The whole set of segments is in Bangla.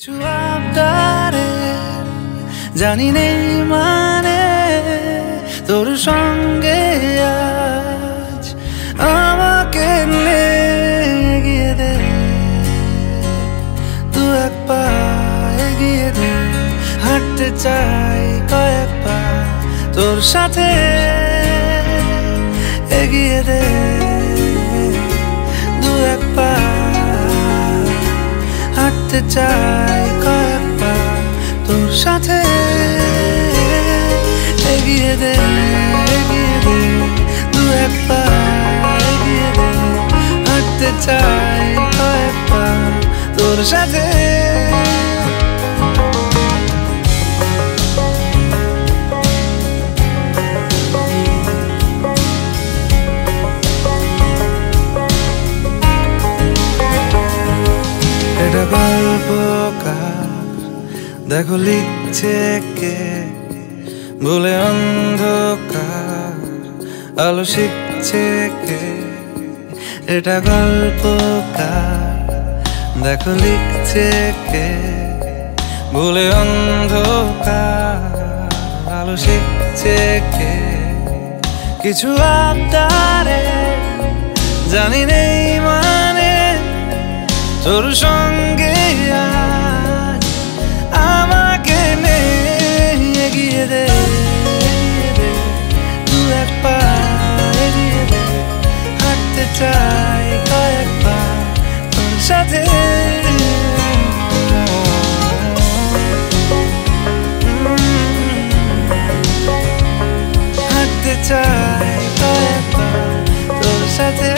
কিছু আবদারে জানি নেই মানে তোর সঙ্গে আজ আমাকে এগিয়ে দে, দু এক পা এগিয়ে দে, হাঁটতে চাই কয়েক পা তোর সাথে, এগিয়ে দে দু এক পা, হাঁটতে চাই কয়েক পা তোর সাথে, এগিয়ে দে দু এক পা, এগিয়ে দে, হাঁটতে চাই কয়েক পা তোর সাথে। এটা গল্পকার দেখো লিখছে কে, বলে অন্ধকার আলো শিখছে কে। এটা গল্পকার দেখো লিখছে কে, বলে অন্ধকার আলো শিখছে কে। কিছু আবদারে জানি নেই মানে তোর সঙ্গে আজ আমাকে এগিয়ে দে, দু এক পা এগিয়ে দে, হাঁটতে চাই কয়েক পা তোর সাথে, হাঁটতে চাই কয়েক পা তোর সাথে।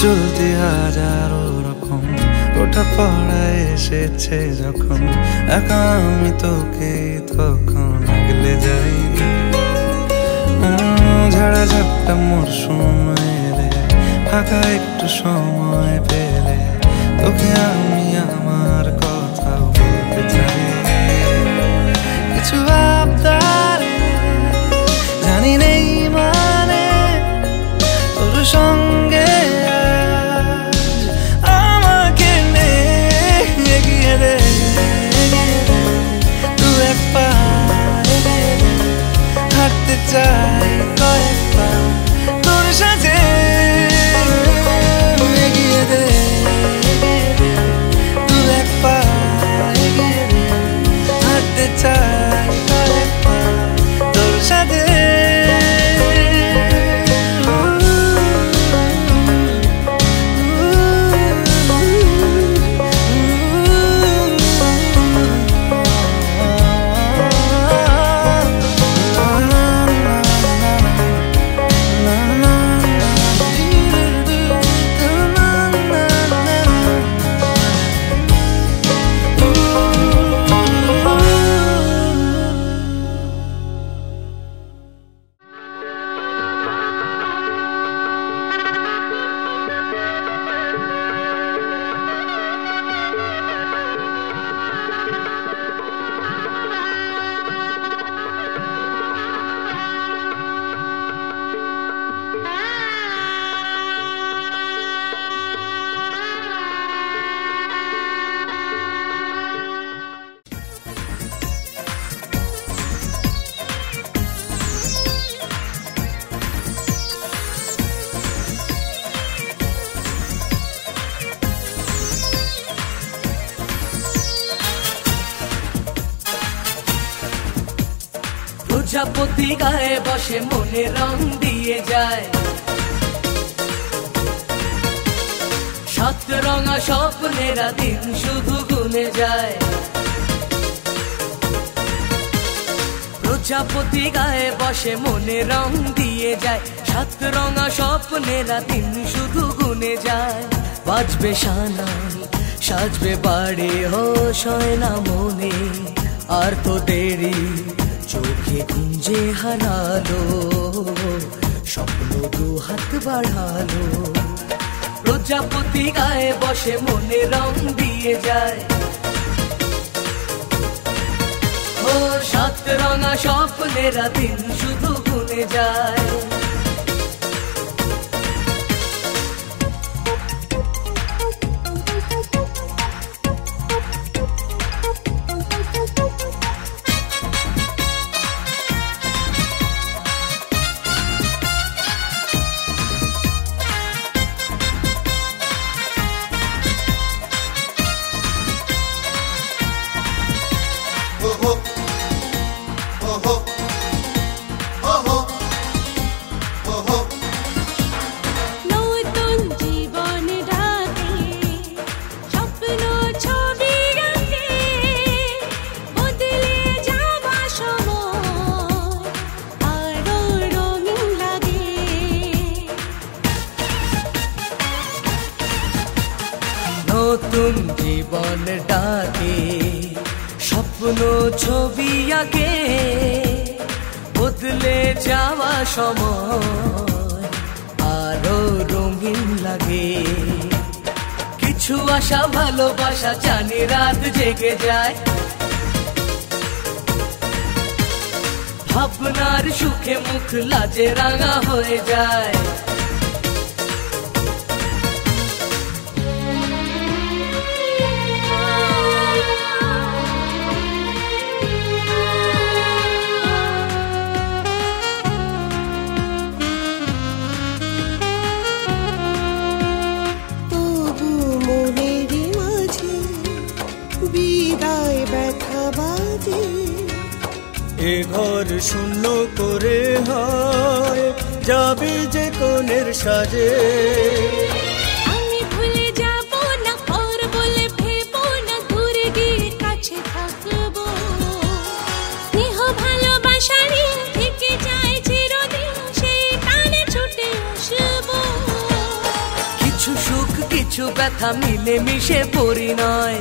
চলতি হাজারো রকম ওঠা পড়া এসেছে যখন, একা আমি তোকে তখন আগলে যাই। ঝাড়া ঝাপটা মরশুম এলে, ফাঁকা একটু সময় পেলে তোকে আমি আমার কথা বলতে চাই। কিছু আবদারে জানি নেই মানে তোর সঙ্গে চাই কয়েক পা তোর সাথে, এগিয়ে দে দু এক পা এগিয়ে দে, হাঁটতে চাই কয়েক পা তোর সাথে। প্রজাপতি গায়ে বসে মনে রং দিয়ে যায়, সাত রঙা স্বপ্নেরা দিন শুধু গুনে যায়। প্রজাপতি গায়ে বসে মনে রং দিয়ে যায়, সাত রঙা স্বপ্নেরা দিন শুধু গুনে যায়। বাজবে সানাই সাজবে বাড়ি, হোশ হয় না মনে আর তো দেরি চোখে চোখে গুঞ্জে হারালো, স্বপ্ন দু হাত বাড়ালো। প্রজাপতি গায়ে বসে মনে রং দিয়ে যায়, ও সাত রঙা স্বপ্নেরা দিন শুধু গুনে যায়। নতুন জীবন ডাকে, স্বপ্ন ছবি আঁকে, বদলে যাওয়া সময় আরো রঙিন লাগে। কিছু আশা ভালোবাসা জানি রাত জেগে যায়, ভাবনার সুখে মুখ লাজে রাঙা হয়ে যায়। এ ঘর শূন্য করে হয় যাবে যে কোণের সাজে। আমি ভুলে যাব না, পর বলে ভেবো না, দূরে গিয়ে কাছে থাকবো। স্নেহ ভালোবাসারই থেকে যায় চিরদিন, সেই টানে ছুটে আসবো। কিছু সুখ কিছু ব্যথা মিলে মিশে পরিণয়,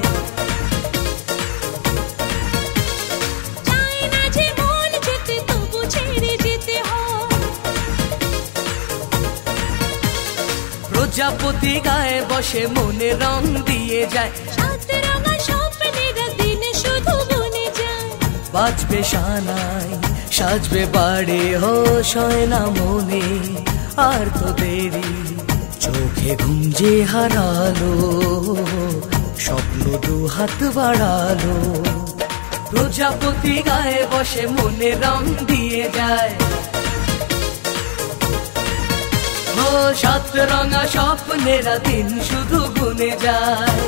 প্রজাপতি গায়ে বসে মনে রং দিয়ে যায়। সাত রঙা স্বপ্নেরা দিনে শুধু গুনে যায়। বাজবে শানাই সাজবে বাড়ি, হোশ হয় না মনে আর তো দেরি। চোখে ঘুম যে হারালো, স্বপ্ন দু হাত বাড়ালো। প্রজাপতি গায়ে বসে মনে রং দিয়ে যায়, ও সাত রঙা স্বপ্নেরা দিন শুধু গুনে যায়।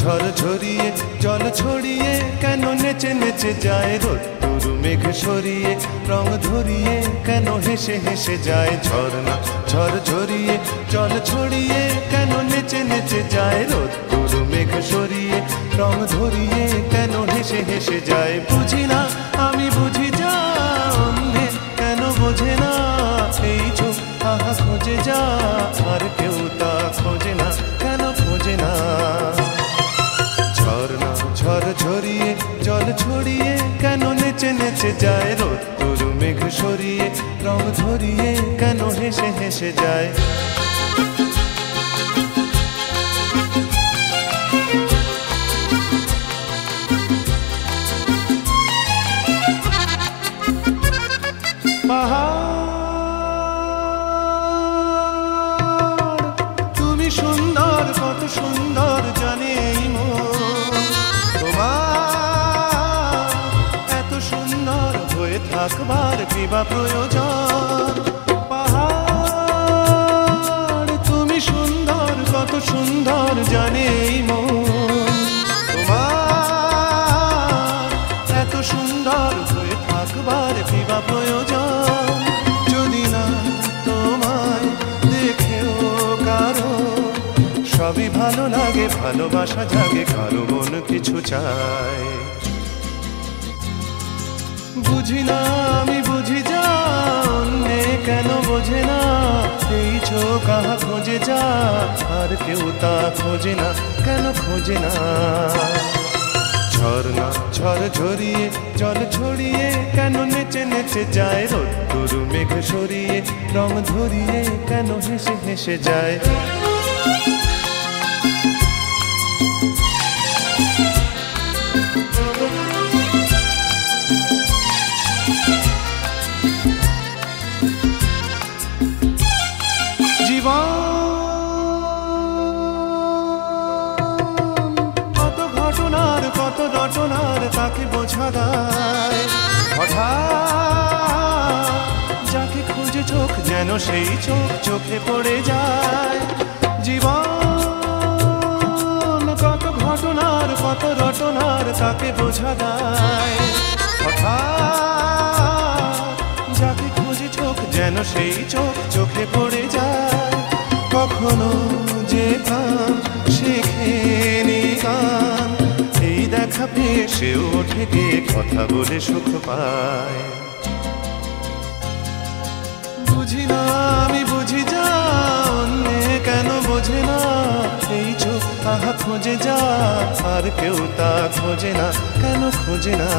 ঝড় ঝরিয়ে জল ছড়িয়ে কেন নেচে নেচে যায় রোদ্দুর রোদ্দুর মেঘ সরিয়ে রং ধরিয়ে কেন হেসে হেসে যায় ঝর্ণা ঝড় ঝরিয়ে জল ছড়িয়ে কেন নেচে নেচে যায় রোদ্দুর মেঘ সরিয়ে রং ধরিয়ে কেন হেসে হেসে যায় বুঝি না আমি বুঝি যা অন্যে কেন বোঝে না এই চোখ আহা খোঁজে যা আর কেউ তা খোঁজে না কেন খোঁজে না ঝর্ণা ঝড় ঝরিয়ে জল ছড়িয়ে কেন নেচে নেচে যায় রোদ্দুর মেঘ সরিয়ে রং ধরিয়ে কেন হেসে হেসে যায় তুমি সুন্দর কত সুন্দর জানে এই মন তোমার এত সুন্দর হয়ে থাকবার কিবা প্রয়োজন পাহাড় তুমি সুন্দর কত সুন্দর জানে এই মন তোমার এত সুন্দর হয়ে থাকবার কিবা প্রয়োজন যদি না তোমায় দেখেও কারো সবই ভালো লাগে ভালোবাসা জাগে কারো মন কিছু চায় বুঝি না আমি বুঝি যা অন্যে কেন বোঝে না এই চোখ আহা খোঁজে যা আর কেউ তা খোঁজে না কেন খোঁজে না ঝর্ণা ঝড় ঝরিয়ে জল ছড়িয়ে কেন নেচে নেচে যায় রোদ্দুর মেঘ সরিয়ে রং ধরিয়ে কেন হেসে হেসে যায় কত রটনার তাকে বোঝা দায় হঠাৎ যাকে খুঁজে চোখ যেন সেই চোখ চোখে পড়ে যায় জীবন কত ঘটনার কত রটনার তাকে বোঝা দায় হঠাৎ যাকে খুঁজে চোখ যেন সেই চোখ চোখে পড়ে যায় কখনো যে গান শেখেনি গান এই দেখা পেয়ে সে ওঠে গিয়ে কথা বলে সুখ পায় বুঝি না আমি বুঝি যা অন্যে কেন বোঝে না এই চোখ আহা খোঁজে যা আর কেউ তা খোঁজে না কেন খোঁজে না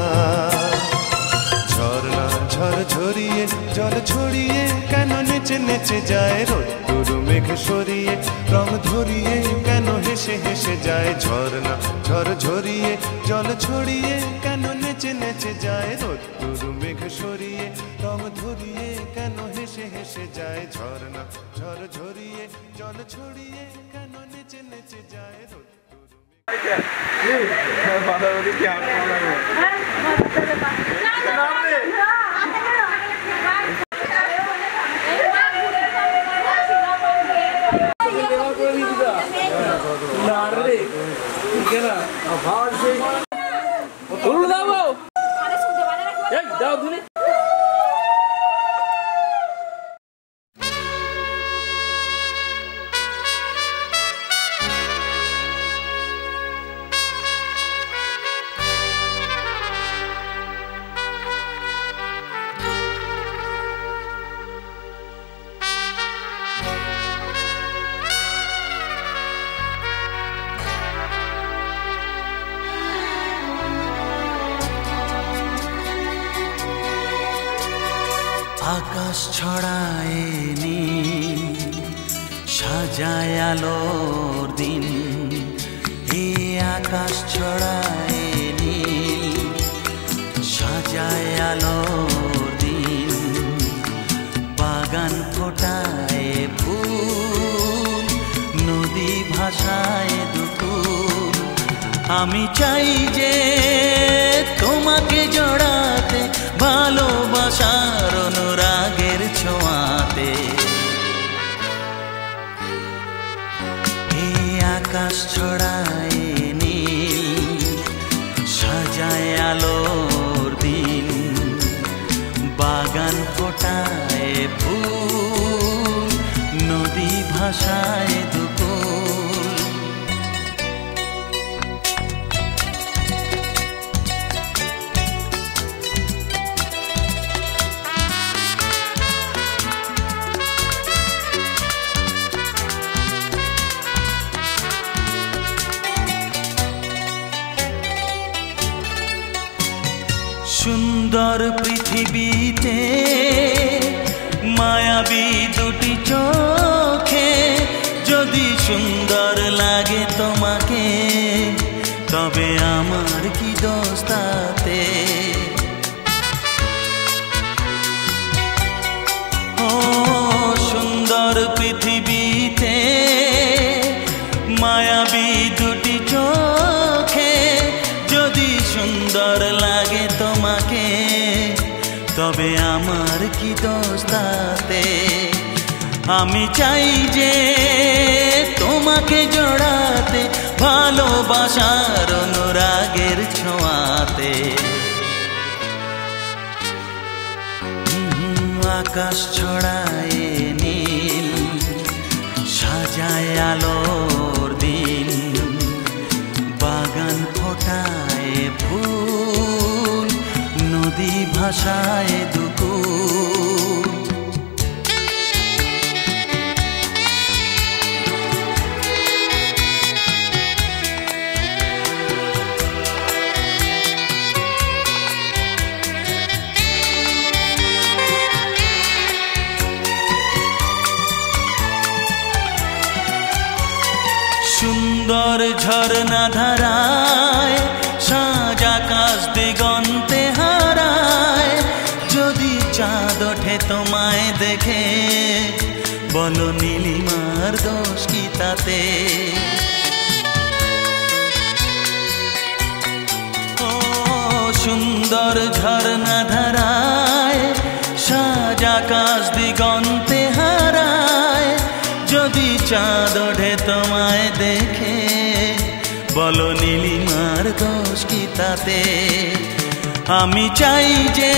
ঝর্ণা ঝড় ঝরিয়ে জল ছড়িয়ে কেন নেচে নেচে যায় রোদ্দুর মেঘ সরিয়ে রং ধরিয়ে কেন হেসে হেসে যায় ঝর্ণা ঝড় ঝরিয়ে জল ছড়িয়ে কেন নেচে নেচে যায় রোদ্দুর মেঘ সরিয়ে রং ধরিয়ে কেন হেসে হেসে যায় ঝর্ণা ঝড় ঝরিয়ে জল ছড়িয়ে কেন নেচে নেচে যায় আকাশ ছড়ায় নীল সাজায় আলোর দিন এই আকাশ ছড়ায় নীল সাজায় আলোর দিন বাগান ফোটায় ফুল নদী ভাষায় দুকুল আমি চাই যে তোমাকে জড়াতে ভালোবাসার অনুরাগের ছোঁয়াতে এই আকাশ ছড়ায় নীল সাজায় আলোর দিন ফোটায় ফুল, নদী ভাষায় দুকুল। সুন্দর পৃথিবীতে মায়াবী দুটি চোখে, যদি সুন্দর লাগে তোমাকে তবে আমার কি দোষ তাতে? ও সুন্দর পৃথিবীতে মায়াবী দুটি চোখে, যদি সুন্দর লাগে তোমাকে তবে আমার কি দোষ তাতে? আমি চাই যে তোমাকে জড়াতে, ভালোবাসার অনুরাগের ছোঁয়াতে। আকাশ ছড়ায় নীল, সাজায় আলোর দিন, বাগান ফোটায় ফুল, নদী ভাষায় দুকুল। সুন্দর ঝরনা ধারায় সাজ আকাশ দিগন্তে হারায়, যদি চাঁদ ওঠে তোমায় দেখে বলো নীলিমার দোষ কি তাতে? ও সুন্দর ঝরনা ধারায় সাজ আকাশ দিগন্তে হারায়, যদি চাঁদ ওঠে তোমায় দেখে বলো নীলিমার দোষ কি তাতে? আমি চাই যে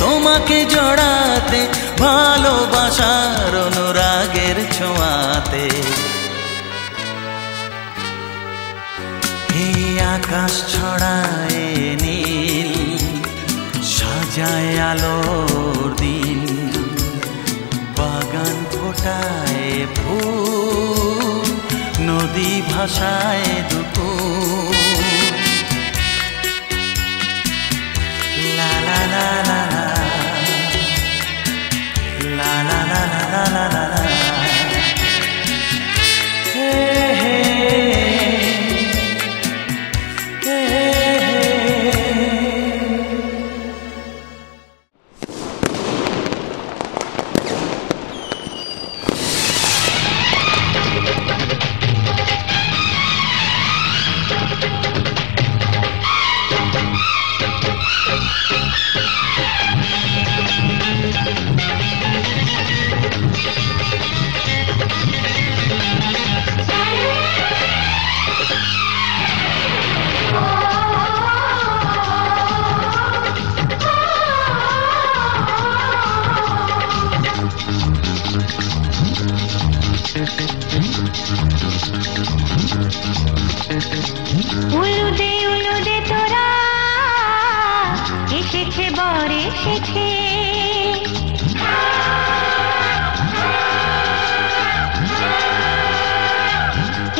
তোমাকে জড়াতে, ভালোবাসার অনুরাগের ছোঁয়াতে। এই আকাশ ছড়ায় নীল, সাজায় আলোর দিন, বাগান ফোটায় ফুল, নদী ভাষায় দুকুল। লা লা লা লা লা লা লা লা লা লা লা। হে হে হে হে। উলুদে তোরা এসেছে বর এসেছে,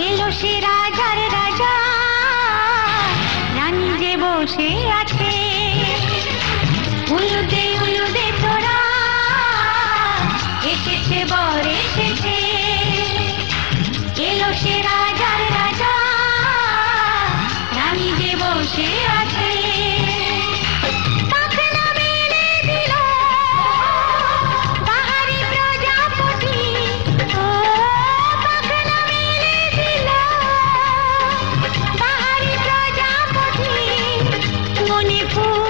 এলো সে রাজার রাজা, রানী যে বসে আছে। উলুদে তোরা এসেছে বর এসেছে, এলো সে রাজার রাজা, রানী যে বসে আছে। পাখনা মেলে দিল বাহারি প্রজাপতি, ও পাখনা মেলে দিল বাহারি প্রজাপতি, মনে ফুল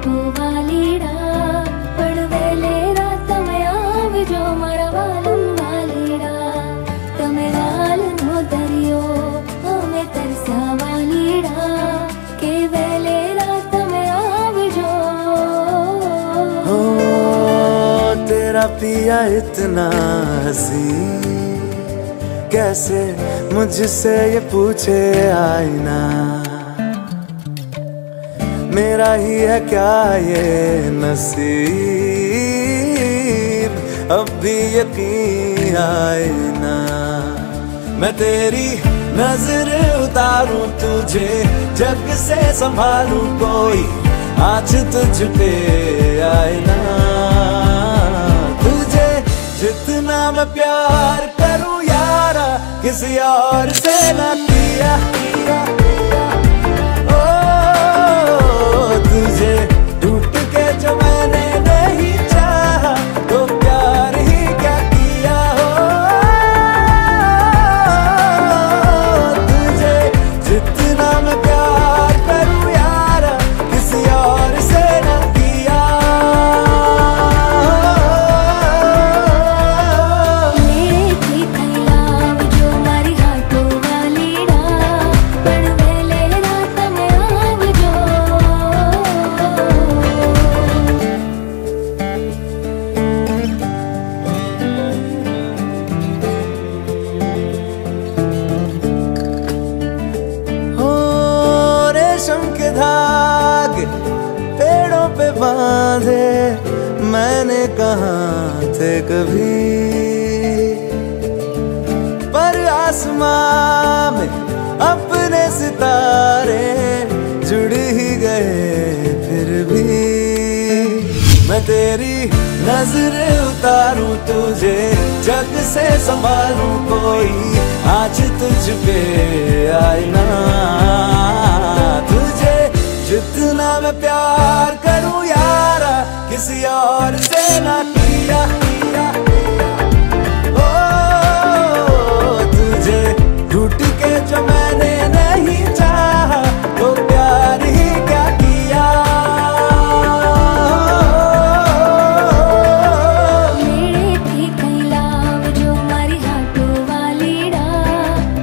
हाटो वालीड़ा पड़वेले रात में आव जो मारा वालम वालीड़ा तमे वाल नो दरियो हमें तरसा वालीड़ा के वेले रात में आव जो हो तेरा पिया इतना हंसी कैसे मुझसे ये पूछे आईना मेरा ही है क्या ये नसीब अब भी यकीन आए ना मैं तेरी नजर उतारूं तुझे जग से संभालूं कोई आज तुझ पे आए ना तुझे जितना मैं प्यार करूं यारा किसी और से ना किया ओ तुझे टूट के जो मैंने नहीं चाहा तो प्यार ही क्या किया हो तुझे जितना मैं प्यार करूं यारा किसी और से ना किया मेरे थी कैलाव जो मारी हाटो वालीड़ा पड़वेले रात में आव जो हो रेशम के धागे पेड़ों पे बांधे मैंने कहाँ थे कभी पर आसमां में अपने सितारे जुड़ ही गए फिर भी मैं तेरी नजर उतारूं तुझे जग से संभालूं कोई आज तुझ पे आए ना तुझे जितना मैं प्यार करूं यारा किसी और से ना किया ओ तुझे टूट के जो मैंने नहीं चाहा तो प्यार ही क्या किया मेरे थी कैलाव जो मारी हाटो वालीड़ा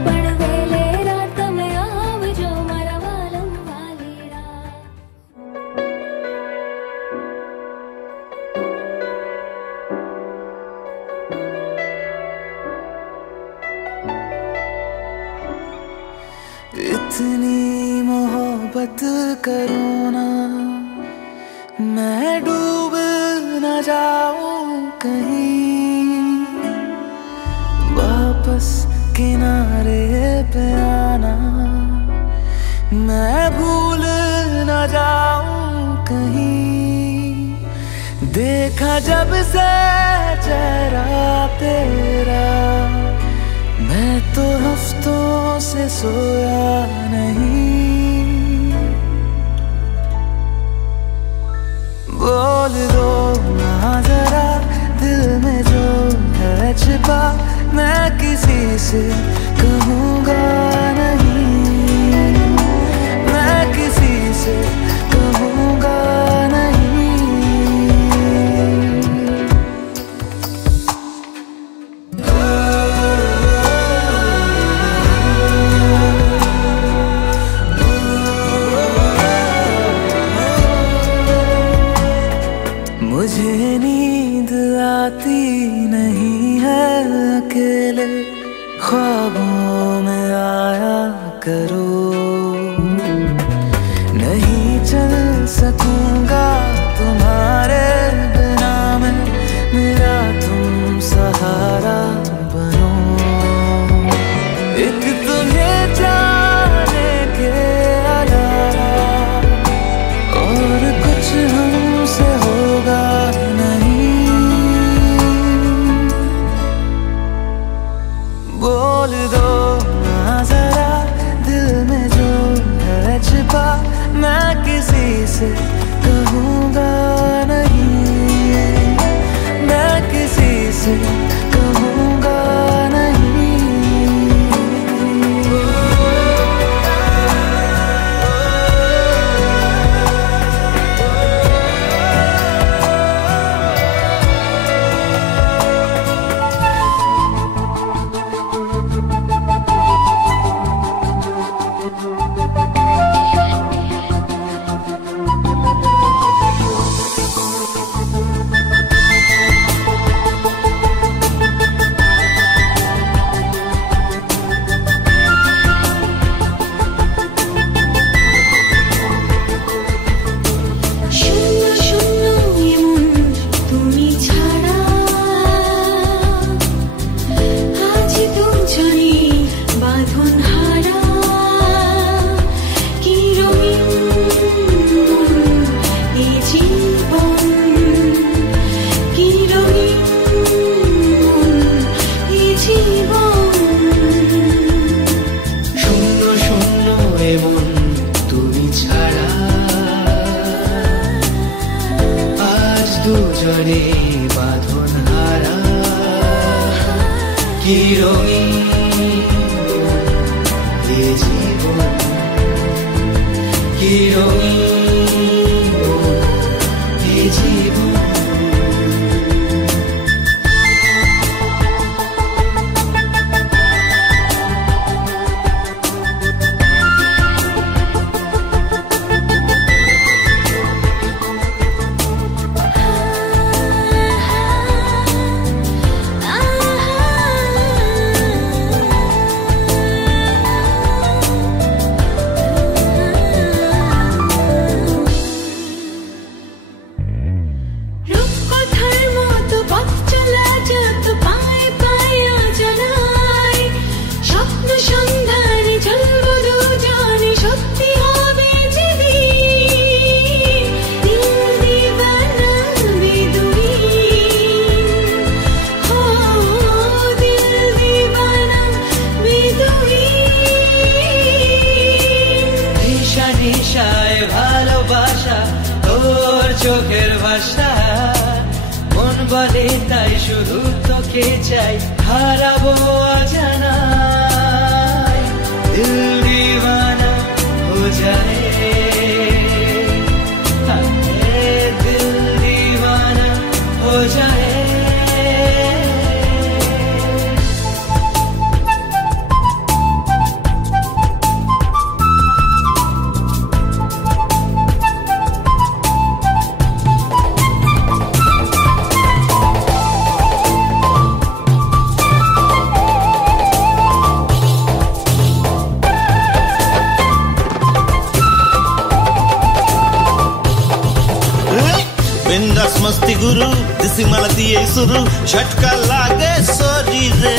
पड़वेले रात में आव जो मारा वालम वालीड़ा इतनी मोहब्बत करूँ ना मैं डूब न जाऊं कहीं वापस किनारे पे आना मैं भूल न जाऊं कहीं देखा जब से चेहरा तेरा मैं तो हफ्तों से सोया नहीं बोल दो ना जरा दिल में जो है छिपा मैं किसी से कहूँगा नहीं मैं किसी से कहूँगा नहीं मुझे नींद आती नहीं है अकेले ख्वाबों में आया करो नहीं चल सकूंगा तुम्हारे बिना मैं मेरा तुम सहारा बनो एक तुम्हें जाने के अलावा और कुछ हमसे होगा नहीं बोल दो ना जरा दिल में जो है छिपा मैं किसी से कहूँगा नहीं मैं किसी से कहूँगा नहीं জীবন কি রঙিন এই জীবন শূন্য শূন্য এমন তুমি ছাড়া আজ দুজনে বাঁধন হারা কি রঙিন এই জীবন কি রঙিন এই জীবন রূপকথার মতো পথ চলা যত পায়ে পায়ে জানাই স্বপ্ন সন্ধানে চলবো দুজনে সত্যি হবে যেদিন দিল দিবানা বেদুইন হো দিল দিবানা বেদুইন নেশা নেশায় ভালোবাসা তোর চোখের ভাষা মন বলে তাই শুধু তোকে চাই হারাবো অজানায় দিল দিওয়ানা হো যায় দিল দিওয়ানা হো যায় बिंदास मस्ती गुरु दिसी मला दिए सुरु झटका लागे शरीरे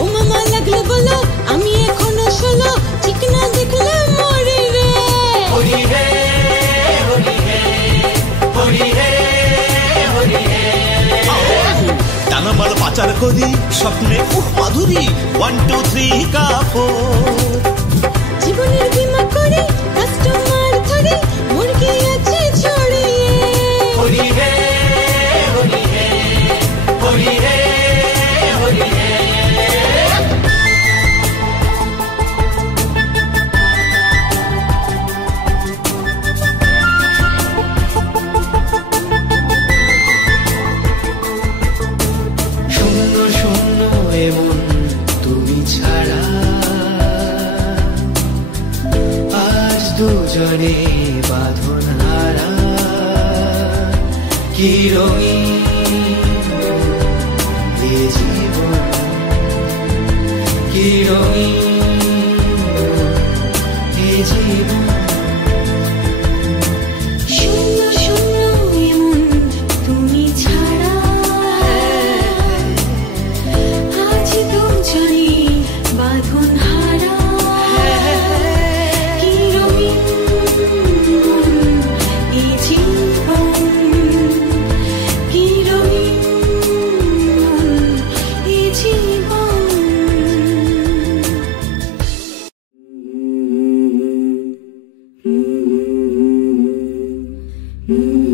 ও মামা লাগলো বলো আমি এখনো ষোলো চিকনা দেখলে মরি রে হরি হে হরি হে হরি হে হরি হে টানা মাল পাচার করি স্বপ্নে মাধুরী 1 2 3 কাফো জীবনের বীমা করে কাস্টমার ধরে মুরগি আছে ছড়িয়ে হরি হে হরি হে হরি হে হরি হে শূন্য শূন্য এমন তুমি ছাড়া আজ দুজনে বাঁধন হারা কি রঙিন এই জীবন কি রঙিন এই জীবন শূন্য শূন্য এমন তুমি ছাড়া আজ দুজনে বাঁধন হারা কি রঙিন এই জীবন কি রঙিন এই জীবন Mm-hmm.